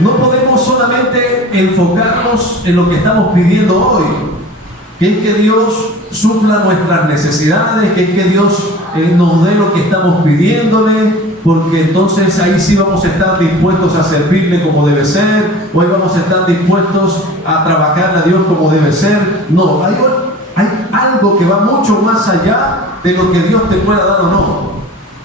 no podemos solamente enfocarnos en lo que estamos pidiendo hoy, que es que Dios supla nuestras necesidades, que es que Dios nos dé lo que estamos pidiéndole, porque entonces ahí sí vamos a estar dispuestos a servirle como debe ser, hoy vamos a estar dispuestos a trabajar a Dios como debe ser. No, hay algo que va mucho más allá de lo que Dios te pueda dar o no.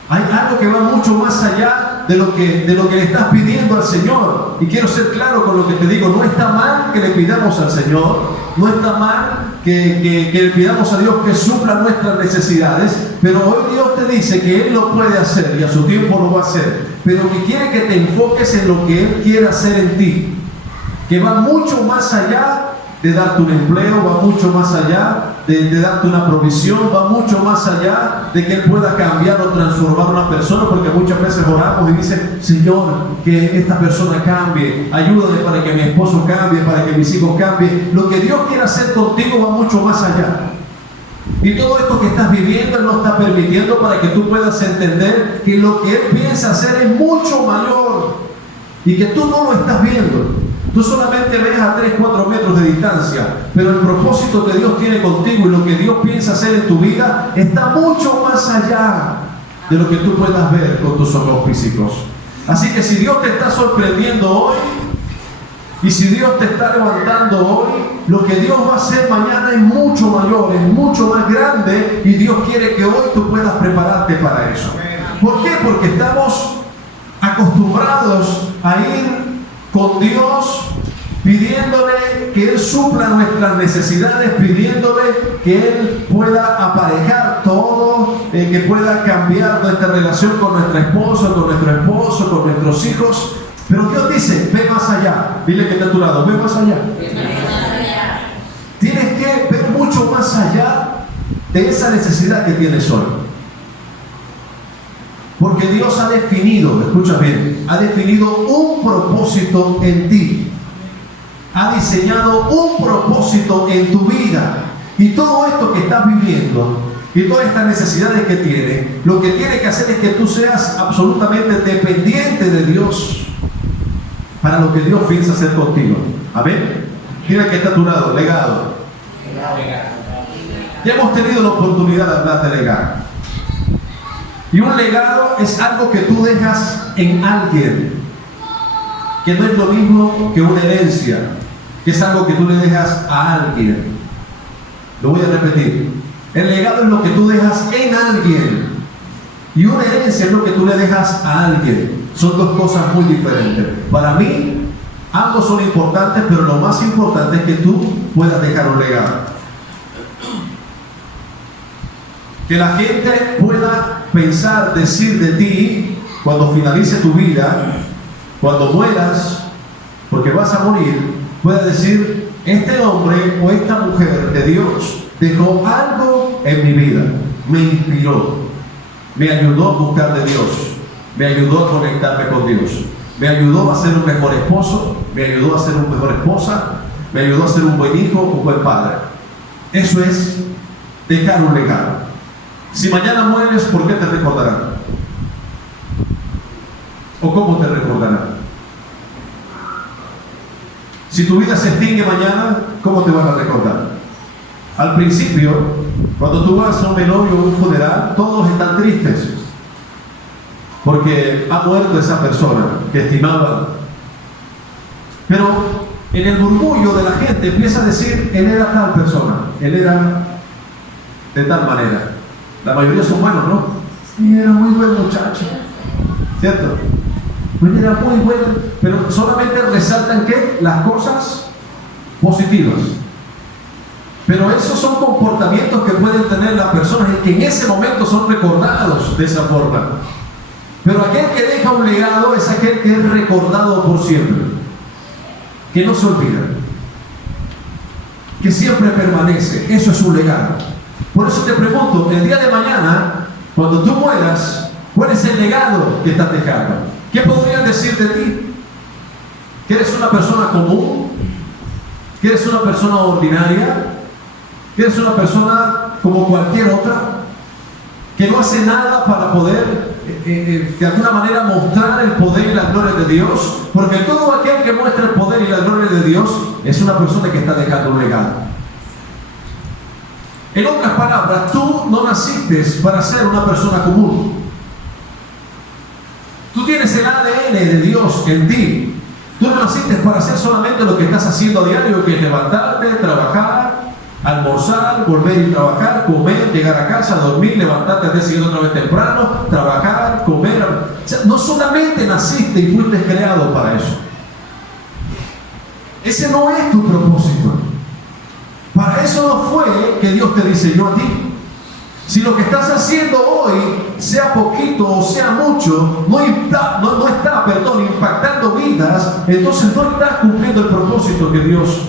Hay algo que va mucho más allá de lo que le estás pidiendo al Señor. Y quiero ser claro con lo que te digo. No está mal que le pidamos al Señor. No está mal que le pidamos a Dios que supla nuestras necesidades. Pero hoy Dios te dice que Él lo puede hacer y a su tiempo lo va a hacer. Pero que quiere que te enfoques en lo que Él quiere hacer en ti. Que va mucho más allá de darte un empleo, va mucho más allá de darte una provisión, va mucho más allá de que Él pueda cambiar o transformar a una persona, porque muchas veces oramos y dicen: Señor, que esta persona cambie, ayúdame para que mi esposo cambie, para que mis hijos cambien. Lo que Dios quiere hacer contigo va mucho más allá. Y todo esto que estás viviendo Él lo está permitiendo para que tú puedas entender que lo que Él piensa hacer es mucho mayor y que tú no lo estás viendo. Tú solamente ves a 3-4 metros de distancia, pero el propósito que Dios tiene contigo y lo que Dios piensa hacer en tu vida está mucho más allá de lo que tú puedas ver con tus ojos físicos. Así que si Dios te está sorprendiendo hoy y si Dios te está levantando hoy, lo que Dios va a hacer mañana es mucho mayor, es mucho más grande, y Dios quiere que hoy tú puedas prepararte para eso. ¿Por qué? Porque estamos acostumbrados a ir con Dios pidiéndole que Él supla nuestras necesidades, pidiéndole que Él pueda aparejar todo, que pueda cambiar nuestra relación con nuestra esposa, con nuestro esposo, con nuestros hijos. Pero Dios dice: ve más allá. Dile que está a tu lado: ve más allá. Tienes que ver mucho más allá de esa necesidad que tienes hoy. Porque Dios ha definido, escucha bien, ha definido un propósito en ti. Ha diseñado un propósito en tu vida. Y todo esto que estás viviendo y todas estas necesidades que tienes, lo que tiene que hacer es que tú seas absolutamente dependiente de Dios para lo que Dios piensa hacer contigo. Amén. Mira que está a tu lado: legado. Ya hemos tenido la oportunidad de hablar de legado. Y un legado es algo que tú dejas en alguien, que no es lo mismo que una herencia, que es algo que tú le dejas a alguien. Lo voy a repetir: el legado es lo que tú dejas en alguien, y una herencia es lo que tú le dejas a alguien. Son dos cosas muy diferentes. Para mí, ambos son importantes, pero lo más importante es que tú puedas dejar un legado. Que la gente pueda pensar, decir de ti, cuando finalice tu vida, cuando mueras, porque vas a morir, pueda decir: este hombre o esta mujer de Dios dejó algo en mi vida, me inspiró, me ayudó a buscar de Dios, me ayudó a conectarme con Dios, me ayudó a ser un mejor esposo, me ayudó a ser una mejor esposa, me ayudó a ser un buen hijo, un buen padre. Eso es dejar un legado. Si mañana mueres, ¿por qué te recordarán? ¿O cómo te recordarán? Si tu vida se extingue mañana, ¿cómo te van a recordar? Al principio, cuando tú vas a un velorio o un funeral, todos están tristes porque ha muerto esa persona que estimaban. Pero en el murmullo de la gente empieza a decir: él era tal persona, él era de tal manera. La mayoría son buenos, ¿no? Sí, era muy buen muchacho, ¿cierto? Pues era muy bueno, pero solamente resaltan ¿qué? Las cosas positivas. Pero esos son comportamientos que pueden tener las personas y que en ese momento son recordados de esa forma. Pero aquel que deja un legado es aquel que es recordado por siempre, que no se olvida, que siempre permanece. Eso es un legado. Por eso te pregunto, el día de mañana, cuando tú mueras, ¿cuál es el legado que estás dejando? ¿Qué podrían decir de ti? ¿Que eres una persona común? ¿Que eres una persona ordinaria? ¿Que eres una persona como cualquier otra? ¿Que no hace nada para poder de alguna manera mostrar el poder y la gloria de Dios, porque todo aquel que muestra el poder y la gloria de Dios es una persona que está dejando un legado. En otras palabras, tú no naciste para ser una persona común. Tú tienes el ADN de Dios en ti. Tú no naciste para hacer solamente lo que estás haciendo a diario, que es levantarte, trabajar, almorzar, volver y trabajar, comer, llegar a casa, dormir, levantarte al día siguiente otra vez temprano, trabajar, comer. O sea, no solamente naciste y fuiste creado para eso. Ese no es tu propósito. Para eso no fue que Dios te diseñó a ti. Si lo que estás haciendo hoy, sea poquito o sea mucho, no está impactando vidas, entonces no estás cumpliendo el propósito que Dios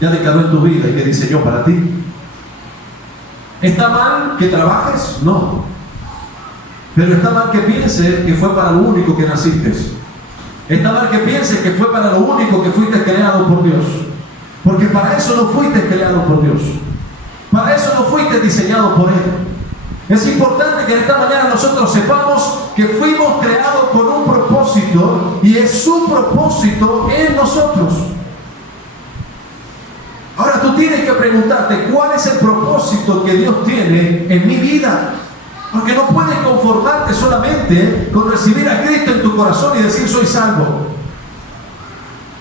ya declaró en tu vida y que diseñó para ti. ¿Está mal que trabajes? No. Pero está mal que pienses que fue para lo único que naciste. Está mal que pienses que fue para lo único que fuiste creado por Dios. Porque para eso no fuiste creado por Dios. Para eso no fuiste diseñado por Él. Es importante que en esta mañana nosotros sepamos que fuimos creados con un propósito y es su propósito en nosotros. Ahora tú tienes que preguntarte cuál es el propósito que Dios tiene en mi vida. Porque no puedes conformarte solamente con recibir a Cristo en tu corazón y decir soy salvo.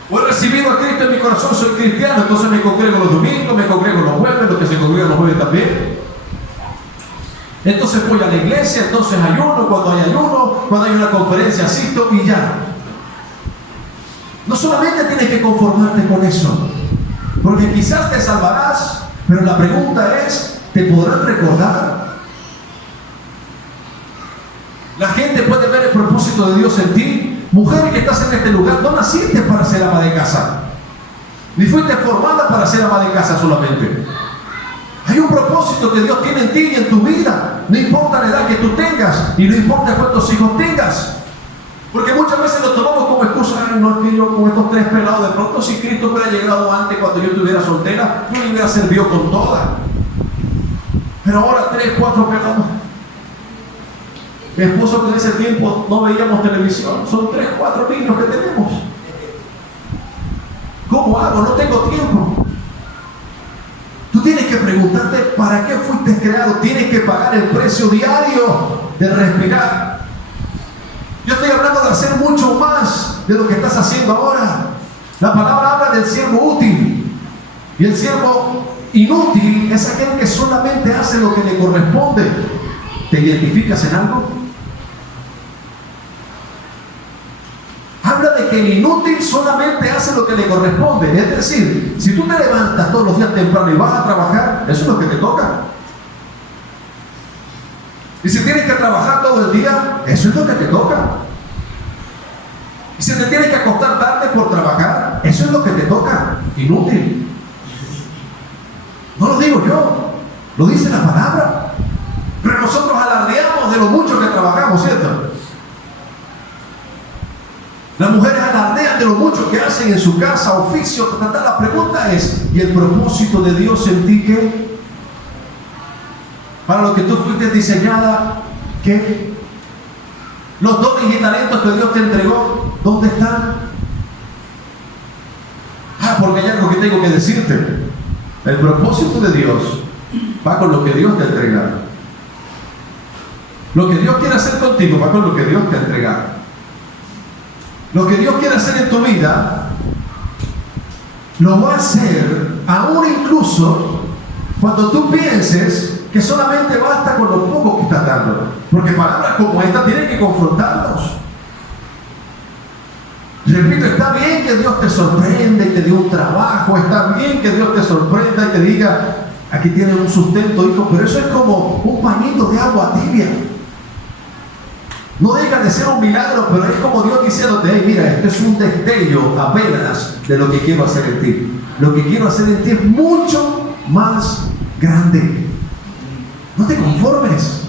O he recibido a Cristo en mi corazón, soy cristiano, entonces me congrego los domingos, me congrego los jueves, los que se congregan los jueves también. Entonces voy a la iglesia, entonces ayuno, cuando hay una conferencia asisto y ya. No solamente tienes que conformarte con eso, porque quizás te salvarás, pero la pregunta es, ¿te podrán recordar? La gente puede ver el propósito de Dios en ti. Mujer que estás en este lugar, no naciste para ser ama de casa, ni fuiste formada para ser ama de casa solamente. Hay un propósito que Dios tiene en ti y en tu vida. No importa la edad que tú tengas y no importa cuántos hijos tengas. Porque muchas veces lo tomamos como excusa. Ay, no, es que yo con estos 3 pelados, de pronto si Cristo hubiera llegado antes cuando yo estuviera soltera, yo le hubiera servido con toda. Pero ahora 3, 4 pelados. Mi esposo, que en ese tiempo no veíamos televisión, son 3, 4 niños que tenemos. ¿Cómo hago? No tengo tiempo. Tú tienes que preguntarte para qué fuiste creado. Tienes que pagar el precio diario de respirar. Yo estoy hablando de hacer mucho más de lo que estás haciendo ahora. La palabra habla del siervo útil. Y el siervo inútil es aquel que solamente hace lo que le corresponde. ¿Te identificas en algo? Habla de que el inútil solamente hace lo que le corresponde. Es decir, si tú te levantas todos los días temprano y vas a trabajar, eso es lo que te toca. Y si tienes que trabajar todo el día, eso es lo que te toca. Y si te tienes que acostar tarde por trabajar, eso es lo que te toca. Inútil. No lo digo yo, lo dice la palabra. Pero nosotros alardeamos de lo mucho que trabajamos, ¿cierto? Las mujeres alardean de lo mucho que hacen en su casa, oficio. La pregunta es, ¿y el propósito de Dios en ti qué? Para lo que tú fuiste diseñada, ¿qué? Los dones y talentos que Dios te entregó, ¿dónde están? Porque hay algo que tengo que decirte. El propósito de Dios va con lo que Dios te entrega. Lo que Dios quiere hacer contigo va con lo que Dios te entrega. Lo que Dios quiere hacer en tu vida, lo va a hacer aún incluso cuando tú pienses que solamente basta con lo poco que estás dando. Porque palabras como esta tienen que confrontarnos. Repito, está bien que Dios te sorprenda y te dé un trabajo, está bien que Dios te sorprenda y te diga, aquí tienes un sustento, hijo, pero eso es como un pañito de agua tibia. No deja de ser un milagro, pero es como Dios diciéndote, hey, mira, esto es un destello apenas de lo que quiero hacer en ti. Lo que quiero hacer en ti es mucho más grande. No te conformes.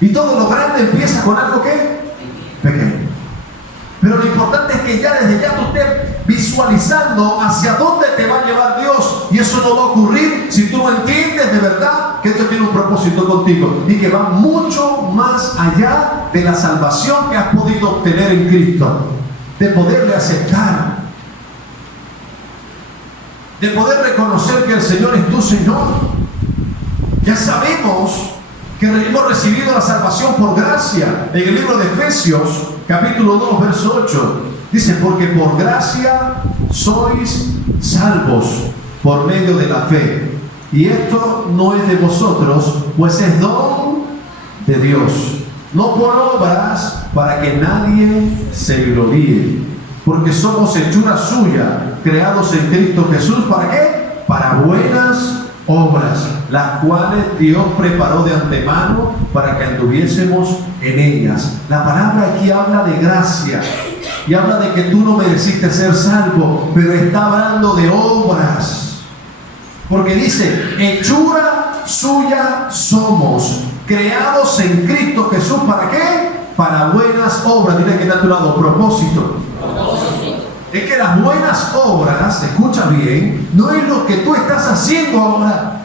Y todo lo grande empieza con algo que pequeño. Pero lo importante es que ya desde ya tú estés visualizando hacia dónde te va a llevar Dios. Y eso no va a ocurrir si tú no entiendes de verdad que Dios tiene un propósito contigo y que va mucho más allá de la salvación que has podido obtener en Cristo, de poderle aceptar, de poder reconocer que el Señor es tu Señor. Ya sabemos que hemos recibido la salvación por gracia. En el libro de Efesios, capítulo 2, verso 8, dice: porque por gracia sois salvos por medio de la fe. Y esto no es de vosotros, pues es don de Dios, no por obras, para que nadie se gloríe. Porque somos hechura suya, creados en Cristo Jesús. ¿Para qué? Para buenas obras, las cuales Dios preparó de antemano para que anduviésemos en ellas. La palabra aquí habla de gracia y habla de que tú no mereciste ser salvo, pero está hablando de obras, porque dice: hechura suya somos, creados en Cristo Jesús. ¿Para qué? Para buenas obras. Dile que está a tu lado: propósito. Es que las buenas obras, escucha bien, no es lo que tú estás haciendo ahora.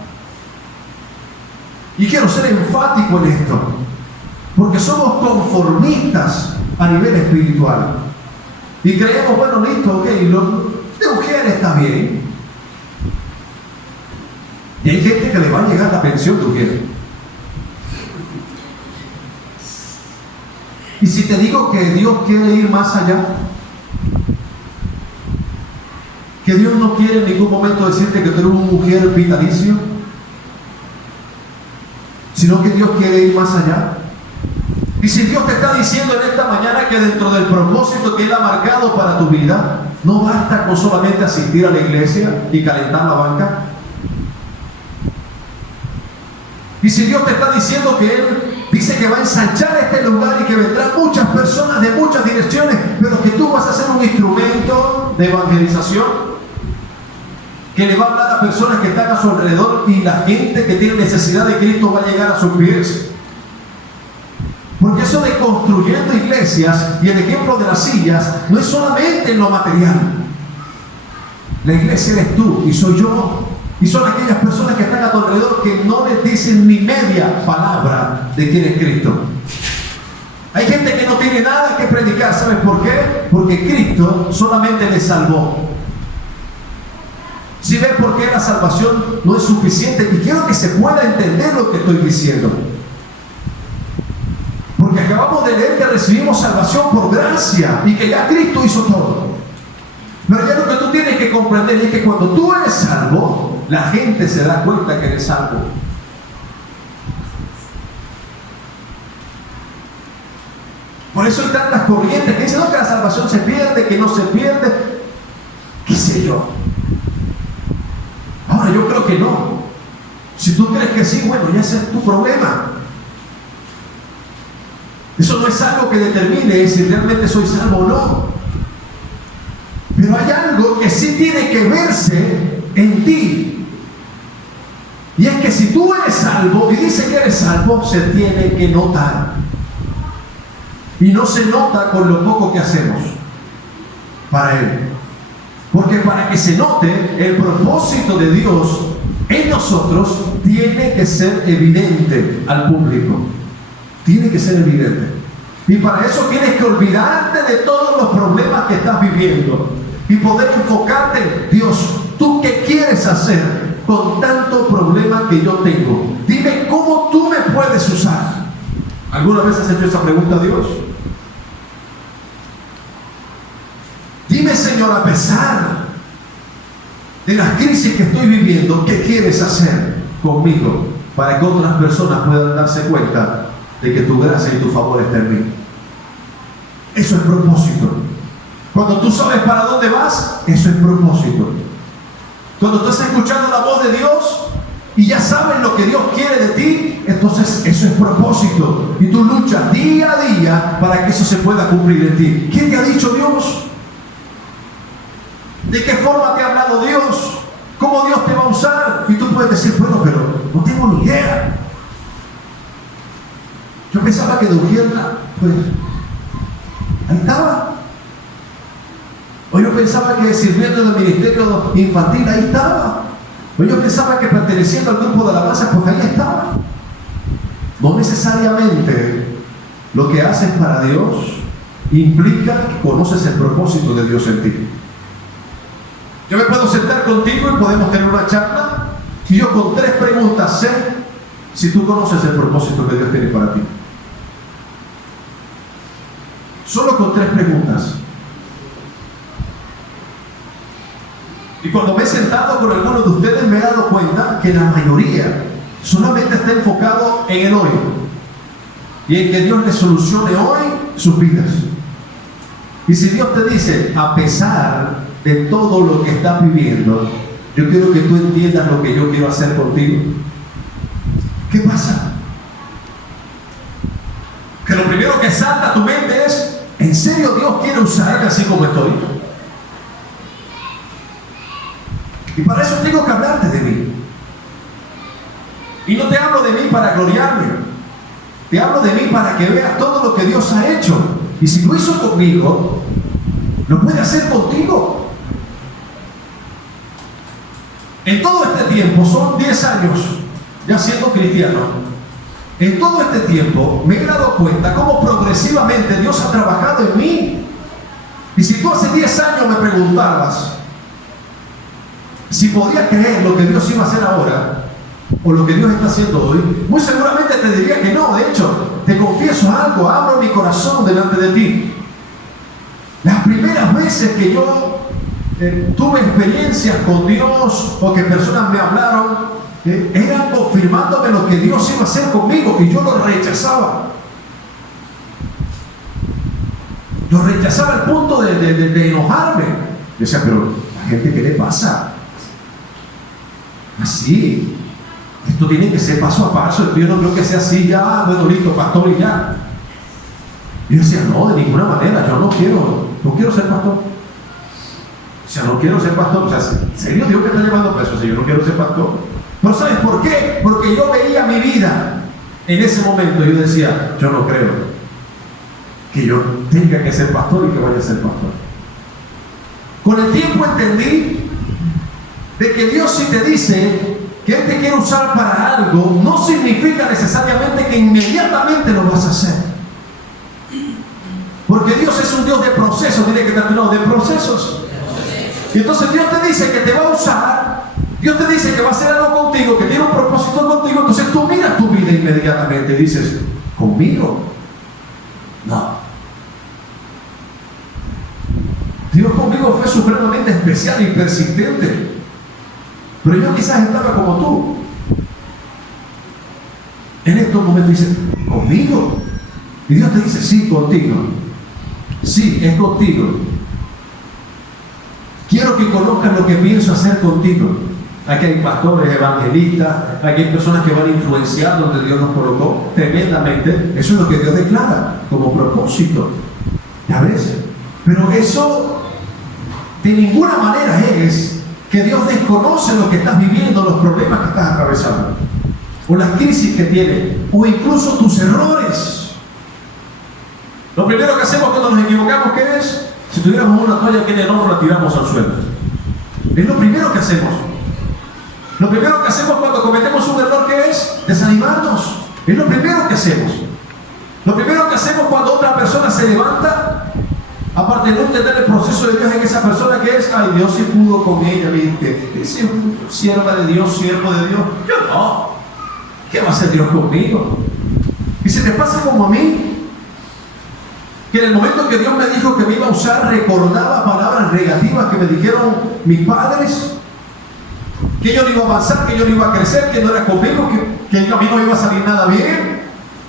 Y quiero ser enfático en esto, porque somos conformistas a nivel espiritual. Y creemos, bueno, listo, ok, lo de mujer está bien. Y hay gente que le va a llegar la pensión de mujer. Y si te digo que Dios quiere ir más allá, que Dios no quiere en ningún momento decirte que tú eres una mujer vitalicio, sino que Dios quiere ir más allá. Y si Dios te está diciendo en esta mañana que dentro del propósito que Él ha marcado para tu vida, no basta con solamente asistir a la iglesia y calentar la banca. Y si Dios te está diciendo que Él dice que va a ensanchar este lugar y que vendrán muchas personas de muchas direcciones, pero que tú vas a ser un instrumento de evangelización, que le va a hablar a personas que están a su alrededor, y la gente que tiene necesidad de Cristo va a llegar a sus pies. Porque eso de construyendo iglesias y el ejemplo de las sillas no es solamente en lo material. La iglesia eres tú y soy yo, y son aquellas personas que están a tu alrededor que no les dicen ni media palabra de quién es Cristo. Hay gente que no tiene nada que predicar. ¿Sabes por qué? Porque Cristo solamente les salvó. Si ves por qué la salvación no es suficiente, y quiero que se pueda entender lo que estoy diciendo, porque acabamos de leer que recibimos salvación por gracia y que ya Cristo hizo todo. Pero ya lo que tú tienes que comprender es que cuando tú eres salvo, la gente se da cuenta que eres salvo. Por eso hay tantas corrientes que dicen: no, que la salvación se pierde, que no se pierde, qué sé yo. Ahora, yo creo que no. Si tú crees que sí, bueno, ya ese es tu problema. Eso no es algo que determine si realmente soy salvo o no. Pero hay algo que sí tiene que verse en ti. Y es que si tú eres salvo y dice que eres salvo, se tiene que notar. Y no se nota con lo poco que hacemos para Él. Porque para que se note, el propósito de Dios en nosotros tiene que ser evidente al público. Tiene que ser evidente. Y para eso tienes que olvidarte de todos los problemas que estás viviendo y poder enfocarte en Dios. ¿Tú qué quieres hacer con tanto problema que yo tengo? Dime cómo tú me puedes usar. ¿Alguna vez has hecho esa pregunta a Dios? Dime, Señor, a pesar de las crisis que estoy viviendo, ¿qué quieres hacer conmigo para que otras personas puedan darse cuenta de que tu gracia y tu favor está en mí? Eso es propósito. Cuando tú sabes para dónde vas, eso es propósito. Cuando tú estás escuchando la voz de Dios y ya sabes lo que Dios quiere de ti, entonces eso es propósito. Y tú luchas día a día para que eso se pueda cumplir en ti. ¿Qué te ha dicho Dios? ¿De qué forma te ha hablado Dios? ¿Cómo Dios te va a usar? Y tú puedes decir: bueno, pero no tengo ni idea. Yo pensaba que de Ujierna, pues, ahí estaba. O yo yo pensaba que sirviendo en el ministerio infantil ahí estaba. O yo pensaba que perteneciendo al grupo de alabanza, pues ahí estaba. No necesariamente lo que haces para Dios implica que conoces el propósito de Dios en ti. Yo me puedo sentar contigo y podemos tener una charla y yo con 3 preguntas sé si tú conoces el propósito que Dios tiene para ti. Solo con 3 preguntas. Y cuando me he sentado con algunos de ustedes me he dado cuenta que la mayoría solamente está enfocado en el hoy y en que Dios le solucione hoy sus vidas. Y si Dios te dice, a pesar de todo lo que estás viviendo, yo quiero que tú entiendas lo que yo quiero hacer contigo, ¿qué pasa? Que lo primero que salta a tu mente es, ¿en serio Dios quiere usarme así como estoy? Y para eso tengo que hablarte de mí. Y no te hablo de mí para gloriarme. Te hablo de mí para que veas todo lo que Dios ha hecho. Y si lo hizo conmigo, lo puede hacer contigo. En todo este tiempo, son 10 años ya siendo cristiano. En todo este tiempo me he dado cuenta cómo progresivamente Dios ha trabajado en mí. Y si tú hace 10 años me preguntabas si podía creer lo que Dios iba a hacer ahora o lo que Dios está haciendo hoy, muy seguramente te diría que no. De hecho, te confieso algo, abro mi corazón delante de ti. Las primeras veces que yo tuve experiencias con Dios o que personas me hablaron, eran confirmándome lo que Dios iba a hacer conmigo y yo lo rechazaba. Lo rechazaba al punto de enojarme. Yo decía, pero la gente, ¿qué le pasa? Así, esto tiene que ser paso a paso. Yo no creo que sea así ya, bueno, listo, pastor y ya. Y yo decía, no, de ninguna manera, yo no quiero ser pastor. O sea, no quiero ser pastor. O sea, ¿en serio Dios me está llevando preso? O sea, yo no quiero ser pastor. Pero ¿sabes por qué? Porque yo veía mi vida en ese momento. Yo decía, yo no creo que yo tenga que ser pastor y que vaya a ser pastor. Con el tiempo entendí de que Dios, si te dice que Él te quiere usar para algo, no significa necesariamente que inmediatamente lo vas a hacer. Porque Dios es un Dios de procesos. Tiene que estar de procesos. Y entonces Dios te dice que te va a usar, Dios te dice que va a hacer algo contigo, que tiene un propósito contigo. Entonces tú miras tu vida inmediatamente y dices, ¿conmigo? No. Dios conmigo fue supremamente especial y persistente. Pero yo quizás estaba como tú. En estos momentos dices, ¿conmigo? Y Dios te dice, sí, contigo. Sí, es contigo. Quiero que conozcas lo que pienso hacer contigo. Aquí hay pastores, evangelistas, aquí hay personas que van a influenciar donde Dios nos colocó tremendamente. Eso es lo que Dios declara como propósito. ¿Ya ves? Pero eso de ninguna manera es que Dios desconoce lo que estás viviendo, los problemas que estás atravesando, o las crisis que tienes, o incluso tus errores. Lo primero que hacemos cuando nos equivocamos, ¿qué es? Si tuviéramos una toalla que en el hombro la tiramos al suelo. Es lo primero que hacemos. Lo primero que hacemos cuando cometemos un error, ¿qué es? Desanimarnos. Es lo primero que hacemos. Lo primero que hacemos cuando otra persona se levanta, aparte de no entender el proceso de Dios en esa persona, que es, ay, Dios sí pudo con ella, ¿viste? Es sierva de Dios, siervo de Dios. Yo no. ¿Qué va a hacer Dios conmigo? Y si te pasa como a mí, que en el momento que Dios me dijo que me iba a usar, recordaba palabras negativas que me dijeron mis padres, que yo no iba a avanzar, que yo no iba a crecer, que no era conmigo, que a mí no iba a salir nada bien.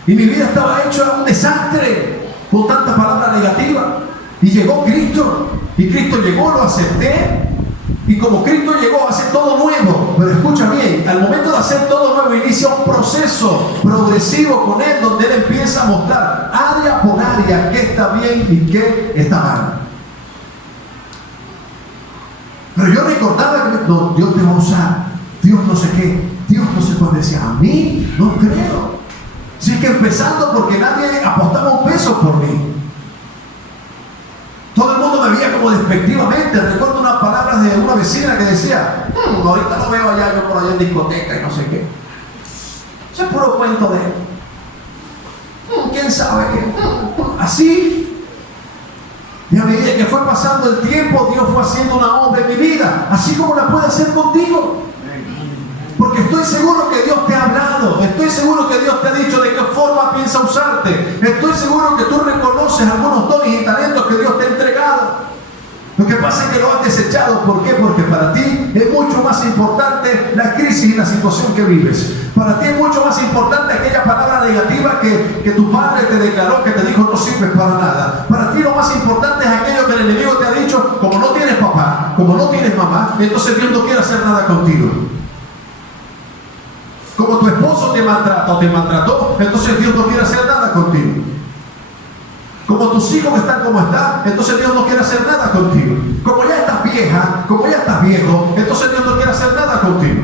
Y mi vida estaba hecha un desastre con tantas palabras negativas. Y llegó Cristo, y Cristo llegó, lo acepté, y como Cristo llegó, hace todo nuevo. Pero escucha bien, al momento de hacer todo nuevo, inicia un proceso progresivo con Él, donde Él empieza a mostrar área por área qué está bien y qué está mal. Pero yo recordaba que no, Dios te va a usar, Dios no sé qué, Dios no sé cuándo. Decía, a mí no creo. Si es que empezando porque nadie apostaba un peso por mí. Todo el mundo me veía como despectivamente. Recuerdo unas palabras de una vecina que decía, ahorita lo veo allá, yo por allá en discoteca y no sé qué. Eso es puro cuento de él. ¿Quién sabe qué? Así. Y a medida que fue pasando el tiempo, Dios fue haciendo una obra en mi vida, así como la puede hacer contigo. Porque estoy seguro que Dios te ha hablado, estoy seguro que Dios te ha dicho de qué forma piensa usarte, estoy seguro que tú reconoces algunos dones y talentos que Dios te ha entregado. Lo que pasa es que lo has desechado. ¿Por qué? Porque para ti es mucho más importante la crisis y la situación que vives. Para ti es mucho más importante aquella palabra negativa que tu padre te declaró, que te dijo no sirves para nada. Para ti lo más importante es aquello que el enemigo te ha dicho, como no tienes papá, como no tienes mamá, entonces Dios no quiere hacer nada contigo. Como tu esposo te maltrata o te maltrató, entonces Dios no quiere hacer nada contigo. Como tus hijos están como están, entonces Dios no quiere hacer nada contigo. Como ya estás vieja, como ya estás viejo, entonces Dios no quiere hacer nada contigo.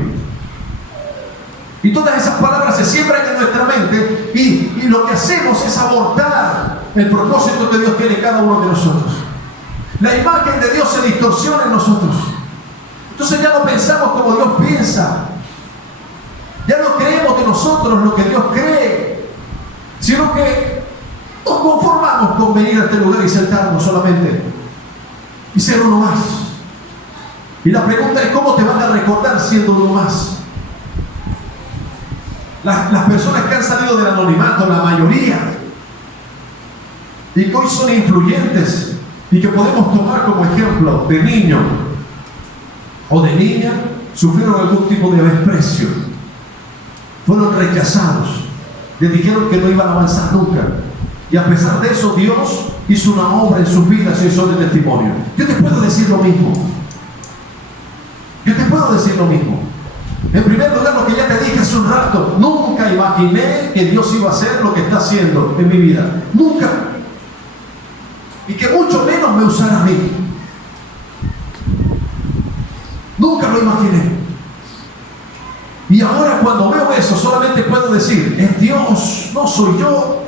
Y todas esas palabras se siembran en nuestra mente y lo que hacemos es abortar el propósito que Dios tiene en cada uno de nosotros. La imagen de Dios se distorsiona en nosotros. Entonces ya no pensamos como Dios piensa. Ya no creemos de nosotros lo que Dios cree, sino que nos conformamos con venir a este lugar y sentarnos solamente y ser uno más. Y la pregunta es, ¿cómo te van a recordar siendo uno más? Las personas que han salido del anonimato, la mayoría, y que hoy son influyentes y que podemos tomar como ejemplo de niño o de niña, sufrieron algún tipo de desprecio, fueron rechazados, les dijeron que no iban a avanzar nunca. Y a pesar de eso, Dios hizo una obra en sus vidas y son de testimonio. Yo te puedo decir lo mismo. Yo te puedo decir lo mismo. En primer lugar, lo que ya te dije hace un rato, nunca imaginé que Dios iba a hacer lo que está haciendo en mi vida. Nunca. Y que mucho menos me usara a mí. Nunca lo imaginé. Y ahora cuando veo eso, solamente puedo decir, es Dios, no soy yo.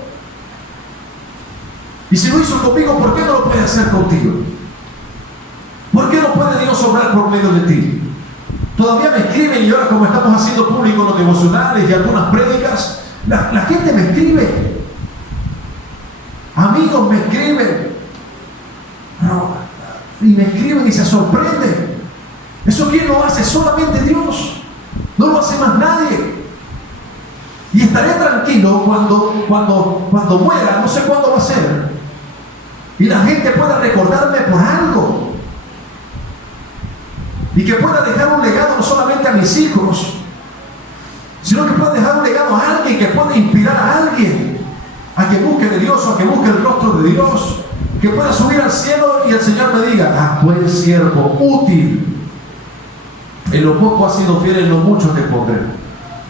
Y si lo hizo conmigo, ¿por qué no lo puede hacer contigo? ¿Por qué no puede Dios obrar por medio de ti? Todavía me escriben, y ahora como estamos haciendo público los devocionales y algunas prédicas, la gente me escribe. Amigos me escriben. Y me escriben y se sorprenden. ¿Eso quién lo hace? Solamente Dios. No lo hace más nadie. Y estaré tranquilo cuando muera, no sé cuándo va a ser. Y la gente pueda recordarme por algo. Y que pueda dejar un legado no solamente a mis hijos, sino que pueda dejar un legado a alguien, que pueda inspirar a alguien a que busque de Dios o a que busque el rostro de Dios. Que pueda subir al cielo y el Señor me diga, buen siervo, útil. En lo poco has sido fiel, en lo mucho te pondré.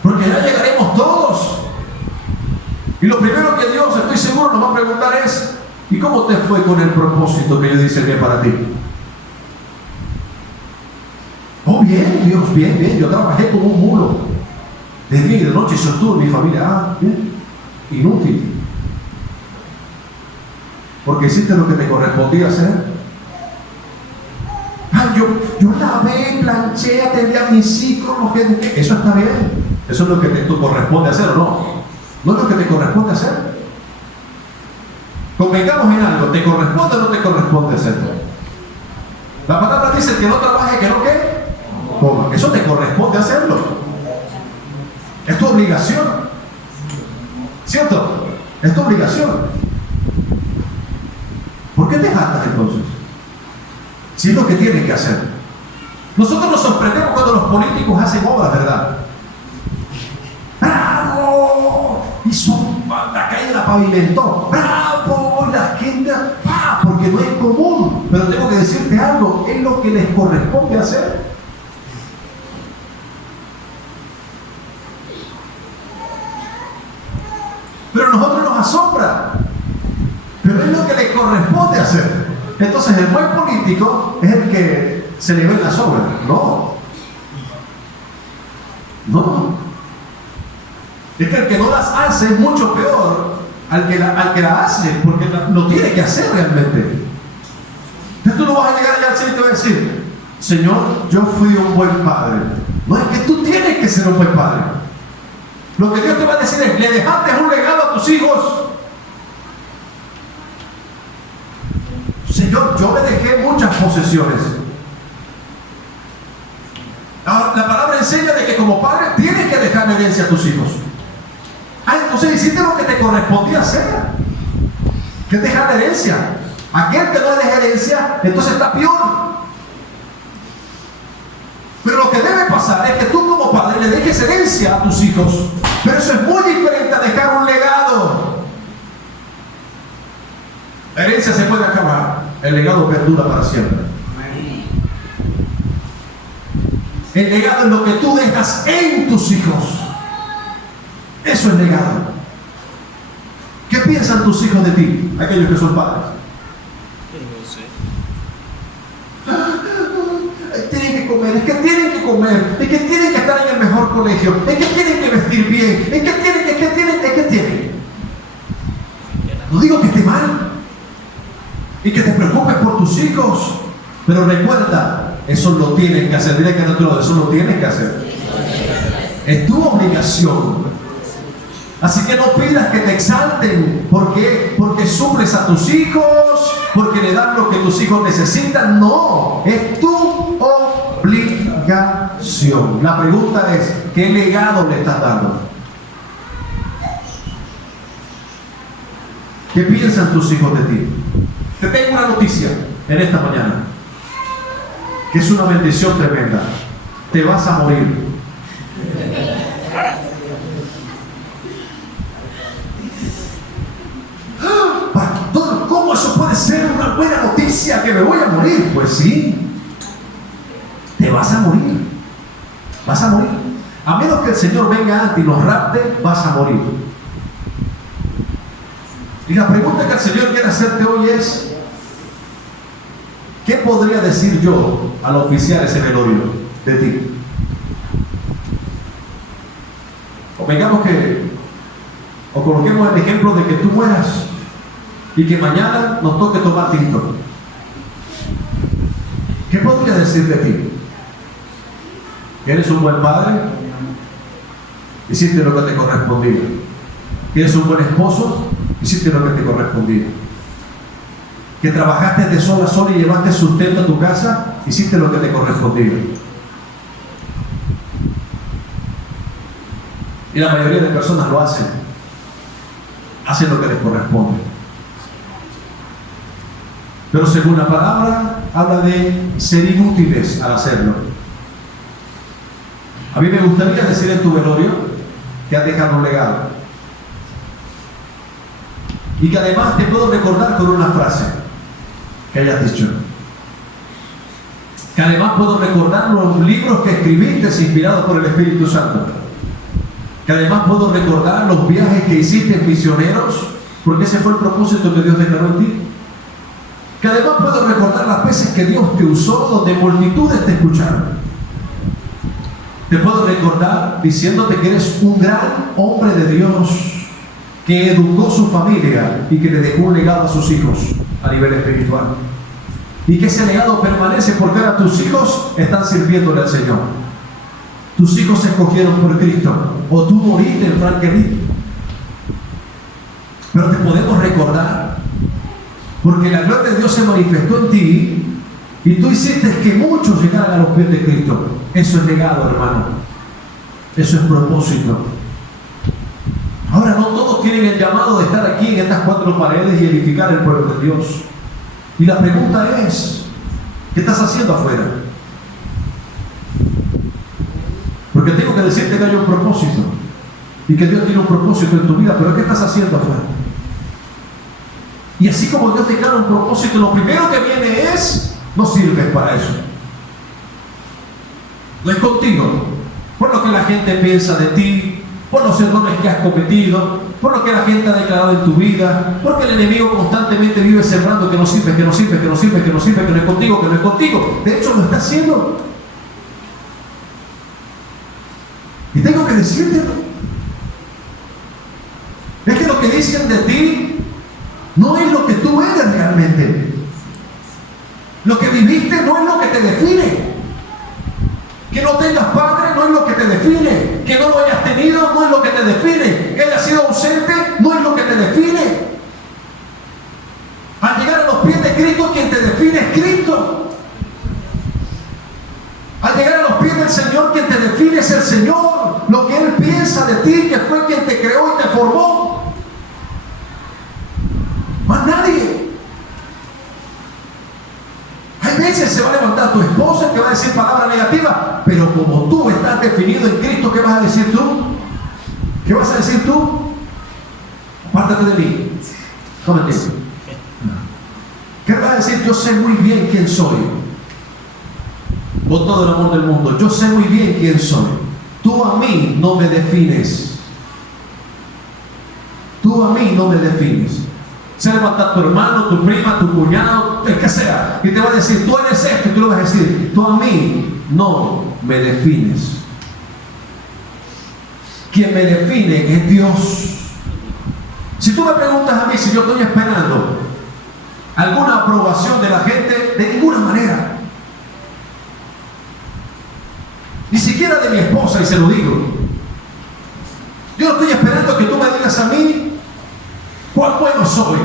Porque ya llegaremos todos. Y lo primero que Dios, estoy seguro, nos va a preguntar es, ¿y cómo te fue con el propósito que yo diseñé para ti? Oh, bien, Dios, bien. Yo trabajé como un mulo. De día y de noche sostuve mi familia. Bien. Inútil. Porque hiciste lo que te correspondía hacer. Yo lavé, planché, atendí a mis hijos, eso está bien. Eso es lo que te corresponde hacer, ¿o no? No es lo que te corresponde hacer. Convengamos en algo, ¿te corresponde o no te corresponde hacerlo? La palabra dice que no trabaje, que no qué. ¿Cómo? Eso te corresponde hacerlo. Es tu obligación. ¿Cierto? Es tu obligación. ¿Por qué te jactas entonces? Si es lo que tienes que hacer. Nosotros nos sorprendemos cuando los políticos hacen obras, ¿verdad? ¡Bravo! Hizo la calle, la pavimentó. ¡Bravo! La gente, porque no es común. Pero tengo que decirte algo, es lo que les corresponde hacer. Pero a nosotros nos asombra. Pero es lo que les corresponde hacer. Entonces el buen político es el que se le ven las obras. No. Es que el que no las hace es mucho peor al que la hace, porque lo tiene que hacer realmente. Entonces tú no vas a llegar allá al cielo y te vas a decir: Señor, yo fui un buen padre. No, es que tú tienes que ser un buen padre. Lo que Dios te va a decir es: le dejaste un legado a tus hijos. Señor, yo me dejé muchas posesiones. Ahora, la palabra enseña de que como padre tienes que dejar herencia a tus hijos. Entonces hiciste lo que te correspondía hacer, que es dejar herencia. Aquel que no deja herencia, entonces está peor. Pero lo que debe pasar es que tú como padre le dejes herencia a tus hijos. Pero eso es muy diferente a dejar un legado. La herencia se puede acabar, el legado perdura para siempre. El legado es lo que tú dejas en tus hijos. Eso es legado. ¿Qué piensan tus hijos de ti, aquellos que son padres? Tienen que comer, es que tienen que comer, es que tienen que estar en el mejor colegio, es que tienen que vestir bien, es que tienen. No digo que esté mal y que te preocupes por tus hijos, pero recuerda, eso lo tienes que hacer. Dile que no, eso lo tienes que hacer. Es tu obligación. Así que no pidas que te exalten. ¿Por qué? Porque suples a tus hijos, porque le das lo que tus hijos necesitan. No, es tu obligación. La pregunta es: ¿qué legado le estás dando? ¿Qué piensan tus hijos de ti? Te tengo una noticia en esta mañana, que es una bendición tremenda. Te vas a morir. Pastor, ¿cómo eso puede ser una buena noticia, que me voy a morir? Pues sí, te vas a morir. Vas a morir. A menos que el Señor venga antes y nos rapte, vas a morir. Y la pregunta que el Señor quiere hacerte hoy es: ¿qué podría decir yo al oficiar ese velorio de ti? O coloquemos el ejemplo de que tú mueras y que mañana nos toque tomar tinto. ¿Qué podría decir de ti? ¿Que eres un buen padre? Hiciste lo que te correspondía. ¿Que eres un buen esposo? Hiciste lo que te correspondía. ¿Que trabajaste de sol a sol y llevaste sustento a tu casa? Hiciste lo que te correspondía. Y la mayoría de personas lo hacen lo que les corresponde. Pero según la palabra, habla de ser inútiles al hacerlo. A mí me gustaría decir en tu velorio que has dejado un legado. Y que además te puedo recordar con una frase que hayas dicho. Que además puedo recordar los libros que escribiste inspirados por el Espíritu Santo. Que además puedo recordar los viajes que hiciste misioneros, porque ese fue el propósito que Dios declaró en ti. Que además puedo recordar las veces que Dios te usó, donde multitudes te escucharon. Te puedo recordar diciéndote que eres un gran hombre de Dios, que educó su familia y que le dejó un legado a sus hijos a nivel espiritual. Y que ese legado permanece porque ahora tus hijos están sirviéndole al Señor. Tus hijos se escogieron por Cristo, o tú moriste en Frankenstein. Pero te podemos recordar, porque la gloria de Dios se manifestó en ti y tú hiciste que muchos llegaran a los pies de Cristo. Eso es legado, hermano. Eso es propósito. Ahora, no todos tienen el llamado de estar aquí en estas cuatro paredes y edificar el pueblo de Dios. Y la pregunta es: ¿qué estás haciendo afuera? Porque tengo que decirte que hay un propósito y que Dios tiene un propósito en tu vida, pero ¿qué estás haciendo afuera? Y así como Dios declara un propósito, lo primero que viene es: no sirves para eso. No es contigo. Por lo que la gente piensa de ti, por los errores que has cometido, por lo que la gente ha declarado en tu vida, porque el enemigo constantemente vive sembrando que no sirve, que no sirve, que no sirve, que no sirve, que no es contigo, que no es contigo. De hecho, lo está haciendo. Y tengo que decírtelo. Es que lo que dicen de ti no es lo que tú eres realmente. Lo que viviste no es lo que te define. Que no tengas padre no es lo que te define. Que no lo hayas tenido no es lo que te define. Que hayas sido ausente no es lo que te define. Al llegar a los pies de Cristo, quien te define es Cristo. Al llegar a los pies del Señor, quien te define es el Señor. Lo que Él piensa de ti, que fue quien te creó y te formó. Más nadie. Hay veces se va a levantar tu esposa y te va a decir palabras negativas, pero como tú estás definido en Cristo, ¿qué vas a decir tú? ¿Qué vas a decir tú? Apártate de mí. Tómate. ¿Qué vas a decir? Yo sé muy bien quién soy. Con todo el amor del mundo, yo sé muy bien quién soy. Tú a mí no me defines. Tú a mí no me defines. Se levanta tu hermano, tu prima, tu cuñado, el que sea, y te va a decir, tú eres esto, y tú le vas a decir, tú a mí no me defines. Quien me define es Dios. Si tú me preguntas a mí si yo estoy esperando alguna aprobación de la gente, de ninguna manera. Ni siquiera de mi esposa, y se lo digo. Yo no estoy esperando que tú me digas a mí cuán bueno soy,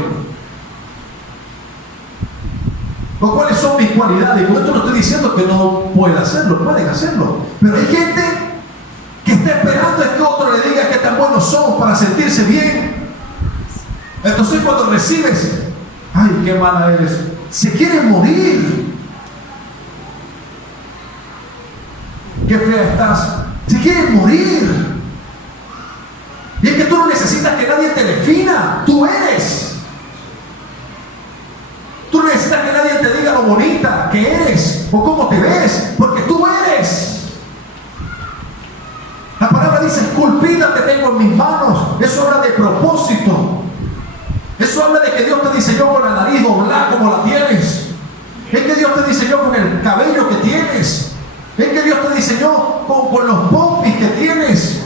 o cuáles son mis cualidades. Y con esto no estoy diciendo que no pueda hacerlo, pueden hacerlo, pero hay gente que está esperando a que otro le diga que tan buenos son para sentirse bien. Entonces cuando recibes, ay, qué mala eres, se quiere morir. Qué fea estás, se quiere morir. Y es que tú no necesitas que nadie te defina, tú eres. Tú no necesitas que nadie te diga lo bonita que eres o cómo te ves, porque tú eres. La palabra dice, esculpida te tengo en mis manos. Eso habla de propósito. Eso habla de que Dios te diseñó con la nariz doblada como la tienes. Es que Dios te diseñó con el cabello que tienes. Es que Dios te diseñó con los pompis que tienes.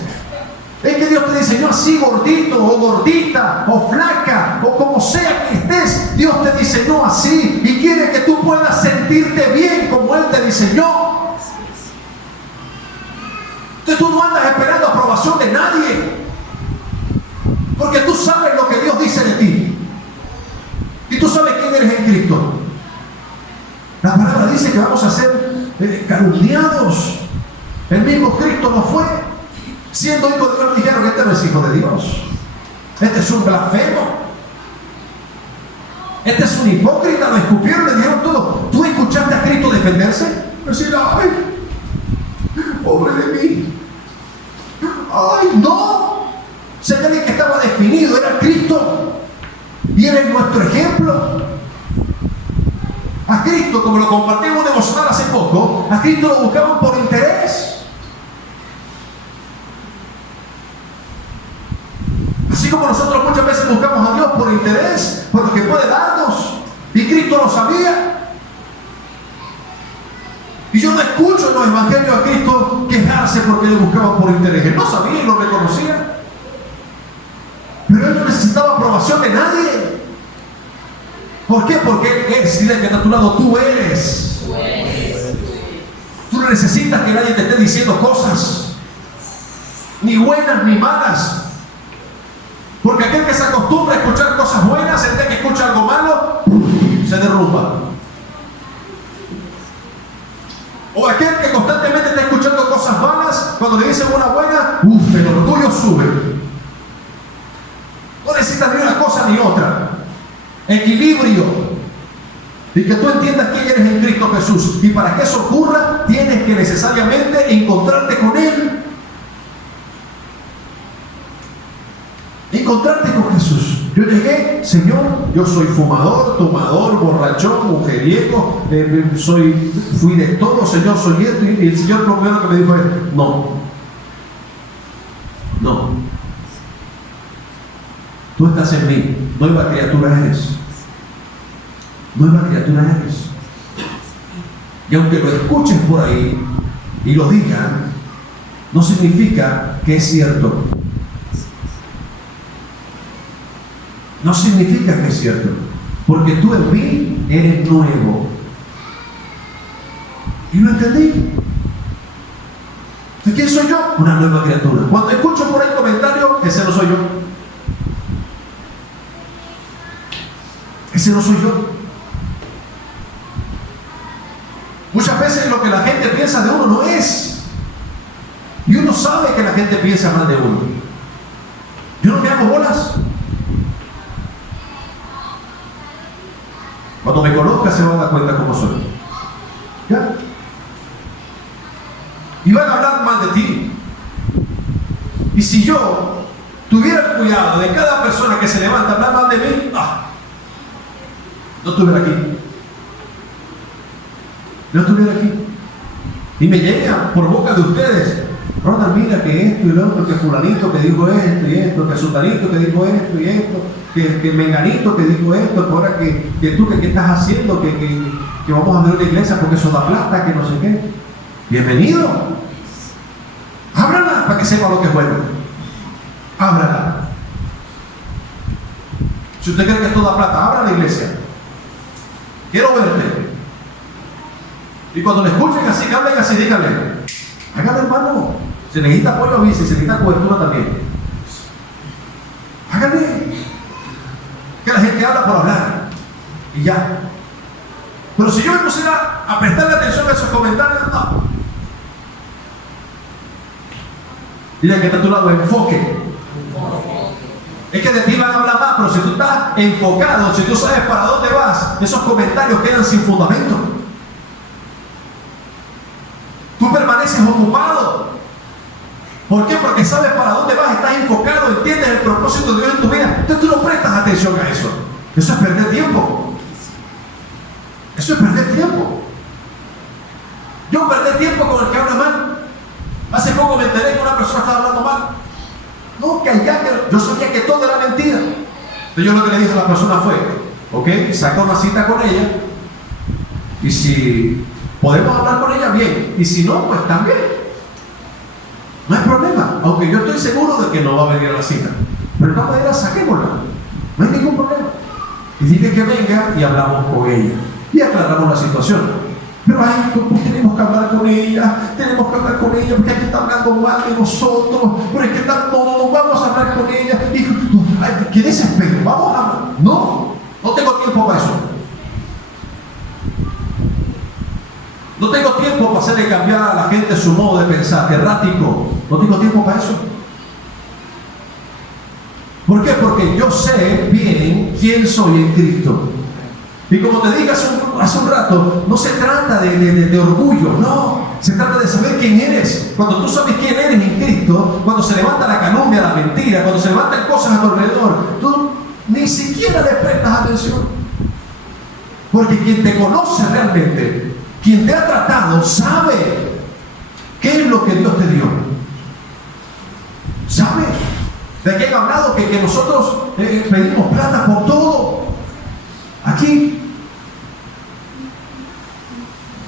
Es que Dios te diseñó así, gordito o gordita o flaca o como sea que estés. Dios te diseñó así y quiere que tú puedas sentirte bien como Él te diseñó. Entonces tú no andas esperando aprobación de nadie, porque tú sabes lo que Dios dice de ti y tú sabes quién eres en Cristo. La palabra dice que vamos a ser calumniados. El mismo Cristo lo fue. Siendo hijo de Dios, dijeron que este no es hijo de Dios. Este es un blasfemo. Este es un hipócrita. Lo escupieron, le dijeron todo. ¿Tú escuchaste a Cristo defenderse? Decir, ay, pobre de mí. Ay, no. Si hay alguien que estaba definido, era Cristo. Y Él es nuestro ejemplo. A Cristo, como lo compartimos devocional hace poco, a Cristo lo buscaban por interés. Así como nosotros muchas veces buscamos a Dios por interés, por lo que puede darnos, y Cristo lo sabía. Y yo no escucho en los evangelios a Cristo quejarse porque le buscaban por interés. Él no sabía y lo reconocía, pero Él no necesitaba aprobación de nadie. ¿Por qué? Porque Él es, dile que está a tu lado, tú eres. Tú no necesitas que nadie te esté diciendo cosas, ni buenas ni malas. Porque aquel que se acostumbra a escuchar cosas buenas, el día que escucha algo malo, se derrumba. O aquel que constantemente está escuchando cosas malas, cuando le dicen una buena, el orgullo sube. No necesitas ni una cosa ni otra. Equilibrio. Y que tú entiendas quién eres en Cristo Jesús. Y para que eso ocurra, tienes que necesariamente encontrarte con Él. Encontrarte con Jesús. Yo llegué, Señor, yo soy fumador, tomador, borrachón, mujeriego, fui de todo, Señor, soy esto. Y el Señor lo primero que me dijo es, no. Tú estás en mí, nueva criatura eres. Nueva criatura eres. Y aunque lo escuches por ahí y lo digan, no significa que es cierto. No significa que es cierto, porque tú en mí eres nuevo. Y lo entendí. ¿De quién soy yo? Una nueva criatura. Cuando escucho por ahí comentarios, ese no soy yo. Ese no soy yo. Muchas veces lo que la gente piensa de uno no es. Y uno sabe que la gente piensa mal de uno. Yo no me hago bolas. Cuando me conozca se van a dar cuenta cómo soy. ¿Ya? Y van a hablar mal de ti. Y si yo tuviera el cuidado de cada persona que se levanta a hablar mal de mí, no estuviera aquí. No estuviera aquí. Y me llega por boca de ustedes: Ronald, mira que esto y lo otro, que fulanito que dijo esto y esto, que sultanito que dijo esto y esto, que menganito que dijo esto, que ahora que tú que qué estás haciendo, que vamos a ver una iglesia porque eso da plata, que no sé qué. Bienvenido. Ábrala para que sepa lo que es bueno. Ábrala. Si usted cree que esto da plata, abra la iglesia. Quiero verte. Y cuando le escuchen así, que hablen así, díganle: hágale, hermano. Se necesita apoyo, avise, se necesita cobertura también. Hágale. Que la gente habla por hablar. Y ya. Pero si yo me pusiera a prestarle atención a esos comentarios, no. Dile que está a tu lado: enfoque. Es que de ti van a hablar más, pero si tú estás enfocado, si tú sabes para dónde vas, esos comentarios quedan sin fundamento. Tú permaneces ocupado. ¿Por qué? Porque sabes para dónde vas, estás enfocado, entiendes el propósito de Dios en tu vida. Entonces tú no prestas atención a eso. Eso es perder tiempo. Eso es perder tiempo. Yo perdí tiempo con el que habla mal. Hace poco me enteré que una persona estaba hablando mal. No, que allá, yo sabía que todo era mentira. Entonces yo lo que le dije a la persona fue: ok, saca una cita con ella, y si podemos hablar con ella, bien, y si no, pues también. No hay problema, aunque yo estoy seguro de que no va a venir a la cita. Pero de todas maneras, saquémosla. No hay ningún problema. Y dile que venga y hablamos con ella. Y aclaramos la situación. Pero ay, pues tenemos que hablar con ella, porque aquí está hablando mal de nosotros, pero es que no vamos a hablar con ella. Y, ay, qué desespero, vamos a hablar. No tengo tiempo para eso. No tengo tiempo para hacerle cambiar a la gente su modo de pensar, errático. No tengo tiempo para eso. ¿Por qué? Porque yo sé bien quién soy en Cristo. Y como te dije hace un rato, no se trata de orgullo, no. Se trata de saber quién eres. Cuando tú sabes quién eres en Cristo, cuando se levanta la calumnia, la mentira, cuando se levantan cosas a tu alrededor, tú ni siquiera le prestas atención. Porque quien te conoce realmente, quien te ha tratado, sabe qué es lo que Dios te dio. Sabe. De aquí han hablado que nosotros pedimos plata por todo. Aquí.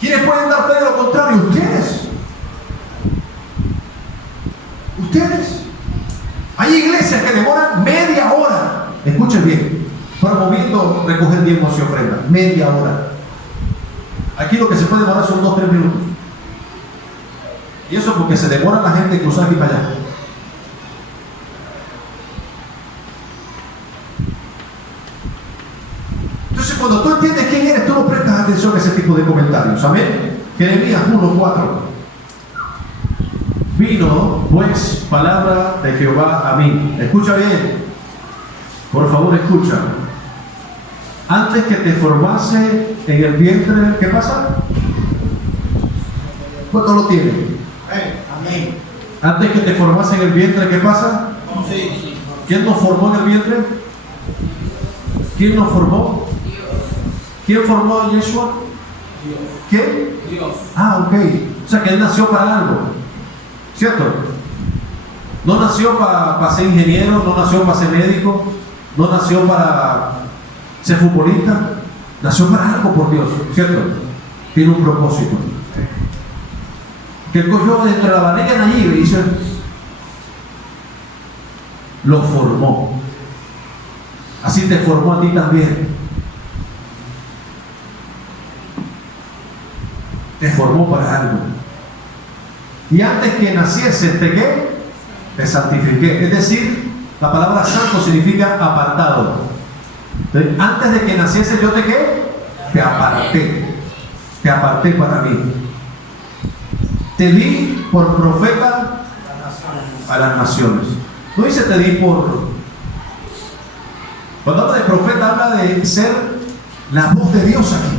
¿Quiénes pueden dar fe de lo contrario? Ustedes. Ustedes. Hay iglesias que demoran media hora. Escuchen bien. Promoviendo recoger diezmos y ofrendas. Media hora. Aquí lo que se puede demorar son 2-3 minutos. Y eso porque se demora la gente en cruzar aquí para allá. Entonces, cuando tú entiendes quién eres, tú no prestas atención a ese tipo de comentarios. Amén. Jeremías 1:4. Vino pues palabra de Jehová a mí. Escucha bien. Por favor, escucha. Antes que te formase en el vientre, ¿qué pasa? ¿Cuánto lo tiene? Amén. Antes que te formase en el vientre, ¿qué pasa? Sí. ¿Quién nos formó en el vientre? ¿Quién nos formó? ¿Quién formó a Yeshua? Dios. ¿Quién? Dios. Ok. O sea que él nació para algo. ¿Cierto? No nació para ser ingeniero, no nació para ser médico, no nació para ser futbolista. Nació para algo por Dios. ¿Cierto? Tiene un propósito. Que cogió dentro de la barriga de Nayib y dice, lo formó. Así te formó a ti también. te formó para algo. Y antes que naciese, ¿te qué? Te santifiqué. Es decir, la palabra santo significa apartado. Entonces, antes de que naciese, ¿yo te qué? Te aparté. Te aparté para mí. Te di por profeta a las naciones. No dice te di por... Cuando habla de profeta, habla de ser la voz de Dios aquí.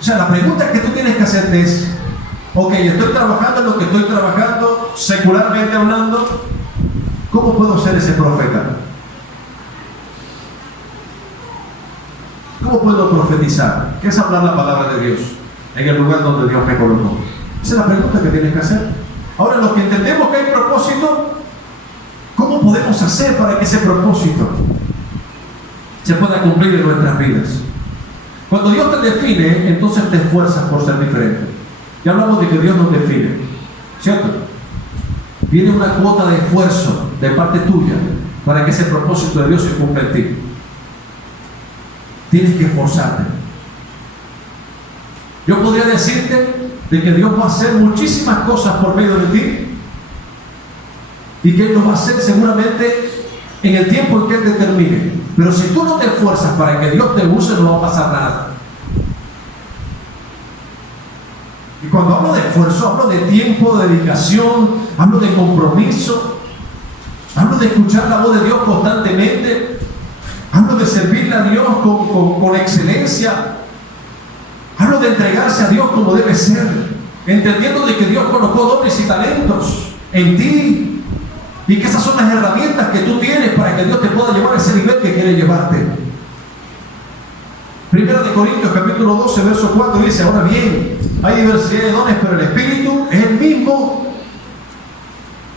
O sea, la pregunta que tú tienes que hacerte es: ok, estoy trabajando en lo que estoy trabajando, secularmente hablando, ¿cómo puedo ser ese profeta? ¿Cómo puedo profetizar? ¿Qué es hablar la palabra de Dios en el lugar donde Dios me colocó? Esa es la pregunta que tienes que hacer. Ahora, los que entendemos que hay propósito, ¿cómo podemos hacer para que ese propósito se pueda cumplir en nuestras vidas? Cuando Dios te define, entonces te esfuerzas por ser diferente. Ya hablamos de que Dios nos define, ¿cierto? Viene una cuota de esfuerzo de parte tuya para que ese propósito de Dios se cumpla en ti. Tienes que esforzarte. Yo podría decirte de que Dios va a hacer muchísimas cosas por medio de ti y que Él lo va a hacer seguramente en el tiempo en que Él determine. Pero si tú no te esfuerzas para que Dios te use, no va a pasar nada. Y cuando hablo de esfuerzo, hablo de tiempo, de dedicación, hablo de compromiso, hablo de escuchar la voz de Dios constantemente, hablo de servirle a Dios con excelencia, hablo de entregarse a Dios como debe ser, entendiendo de que Dios colocó dones y talentos en ti y que esas son las herramientas que tú tienes para que Dios te pueda llevar a ese nivel que quiere llevarte. Primera de Corintios capítulo 12 verso 4 dice: ahora bien, hay diversidad de dones, pero el Espíritu es el mismo,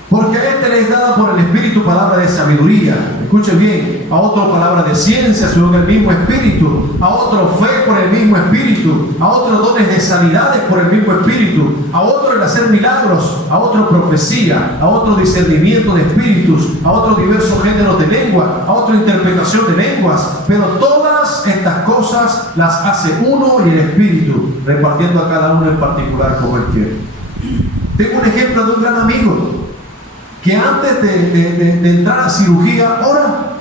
porque a este le es dada por el Espíritu palabra de sabiduría, escuchen bien, a otro palabra de ciencia según el mismo Espíritu, a otro fe por el mismo Espíritu, a otro dones de sanidades por el mismo Espíritu, a otro el hacer milagros, a otro profecía, a otro discernimiento de espíritus, a otro diversos géneros de lengua, a otro interpretación de lenguas, pero todas estas cosas las hace uno y el Espíritu, repartiendo a cada uno en particular como Él quiere. Tengo un ejemplo de un gran amigo que antes de entrar a cirugía ora.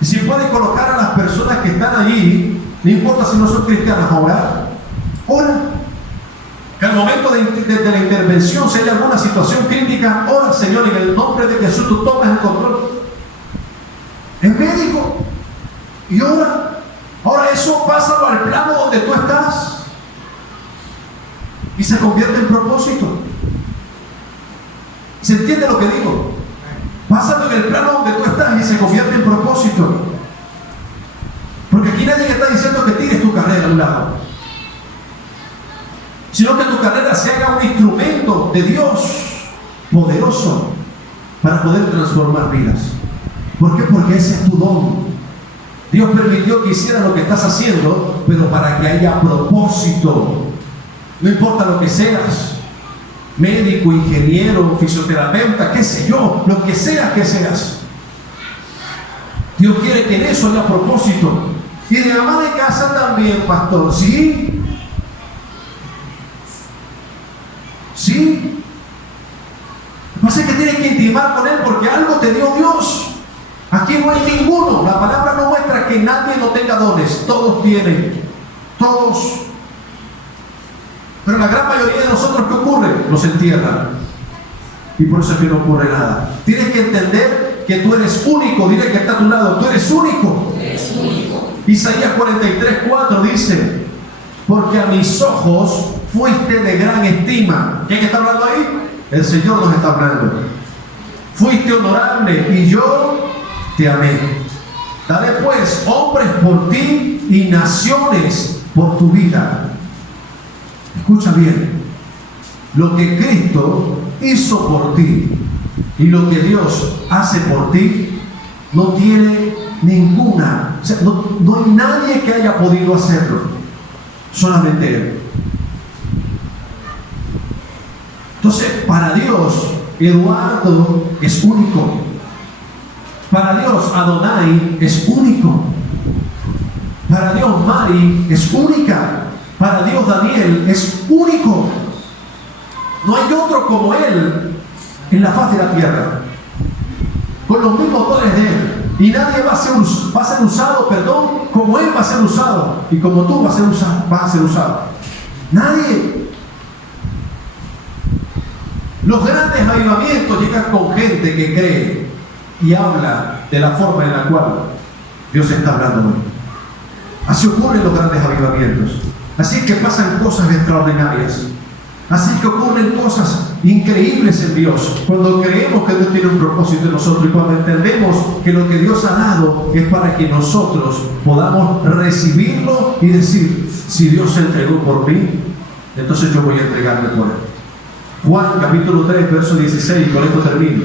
Y si puede colocar a las personas que están allí, no importa si no son cristianas, a orar, ora. Que al momento de la intervención, si hay alguna situación crítica, ora: Señor, en el nombre de Jesús, tú tomas el control. Es médico y ora. Ahora eso pasa al plano donde tú estás y se convierte en propósito. ¿Se entiende lo que digo? Pásalo en el plano donde tú estás y se convierte en propósito. Porque aquí nadie está diciendo que tires tu carrera a un lado, sino que tu carrera se haga un instrumento de Dios poderoso para poder transformar vidas. ¿Por qué? Porque ese es tu don. Dios permitió que hicieras lo que estás haciendo, pero para que haya propósito. No importa lo que seas, médico, ingeniero, fisioterapeuta, qué sé yo, lo que sea que seas. Dios quiere que en eso haya propósito. Y de ama de casa también, pastor. Sí. Sí. Lo que pasa es que tienes que intimar con Él porque algo te dio Dios. Aquí no hay ninguno. La palabra no muestra que nadie no tenga dones. Todos tienen. Todos. Pero la gran mayoría de nosotros, ¿qué ocurre? Nos entierran. Y por eso es que no ocurre nada. Tienes que entender que tú eres único. Dile que está a tu lado: tú eres único. Eres único. Isaías 43:4 dice: porque a mis ojos fuiste de gran estima. ¿Quién está hablando ahí? El Señor nos está hablando. Fuiste honorable y yo te amé. Daré pues hombres por ti y naciones por tu vida. Escucha bien, lo que Cristo hizo por ti y lo que Dios hace por ti no tiene ninguna, o sea, no hay nadie que haya podido hacerlo, solamente Él. Entonces, para Dios, Eduardo es único. Para Dios, Adonai es único. Para Dios Mari es única. Para Dios Daniel es único. No hay otro como Él en la faz de la tierra, con los mismos dones de Él. Y nadie va a ser usado, como Él va a ser usado. Y como tú vas a ser usado. Nadie. Los grandes avivamientos llegan con gente que cree y habla de la forma en la cual Dios está hablando hoy. Así ocurren los grandes avivamientos. Así que pasan cosas extraordinarias. Así que ocurren cosas increíbles en Dios. Cuando creemos que Dios tiene un propósito en nosotros y cuando entendemos que lo que Dios ha dado es para que nosotros podamos recibirlo y decir, si Dios se entregó por mí, entonces yo voy a entregarme por Él. Juan capítulo 3, verso 16, y con esto termino.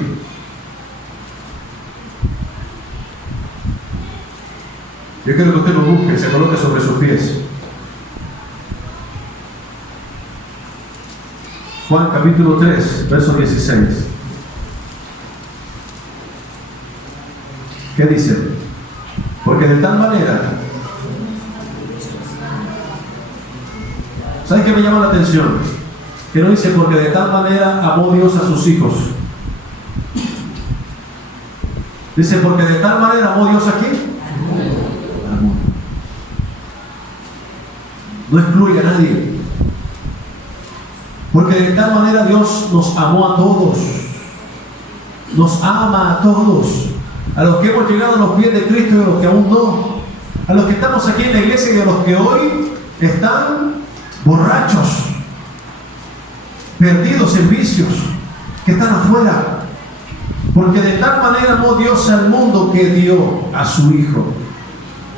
Yo quiero que usted lo busque y se coloque sobre sus pies. Juan capítulo 3, verso 16. ¿Qué dice? Porque de tal manera, ¿sabes qué me llama la atención? Que no dice porque de tal manera amó Dios a sus hijos. Dice porque de tal manera amó Dios a quién. Al mundo. No excluye a nadie. Porque de tal manera Dios nos amó a todos. Nos ama a todos. A los que hemos llegado a los pies de Cristo y a los que aún no. A los que estamos aquí en la iglesia y a los que hoy están borrachos, perdidos en vicios, que están afuera. Porque de tal manera amó Dios al mundo que dio a su Hijo.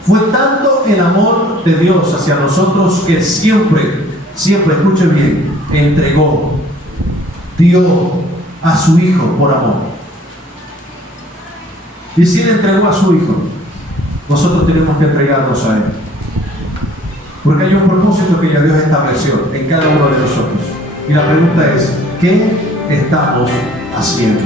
Fue tanto el amor de Dios hacia nosotros que siempre, escuchen bien, entregó, dio a su Hijo por amor. Y si Él entregó a su Hijo, nosotros tenemos que entregarnos a Él. Porque hay un propósito que ya Dios estableció en cada uno de nosotros. Y la pregunta es, ¿qué estamos haciendo?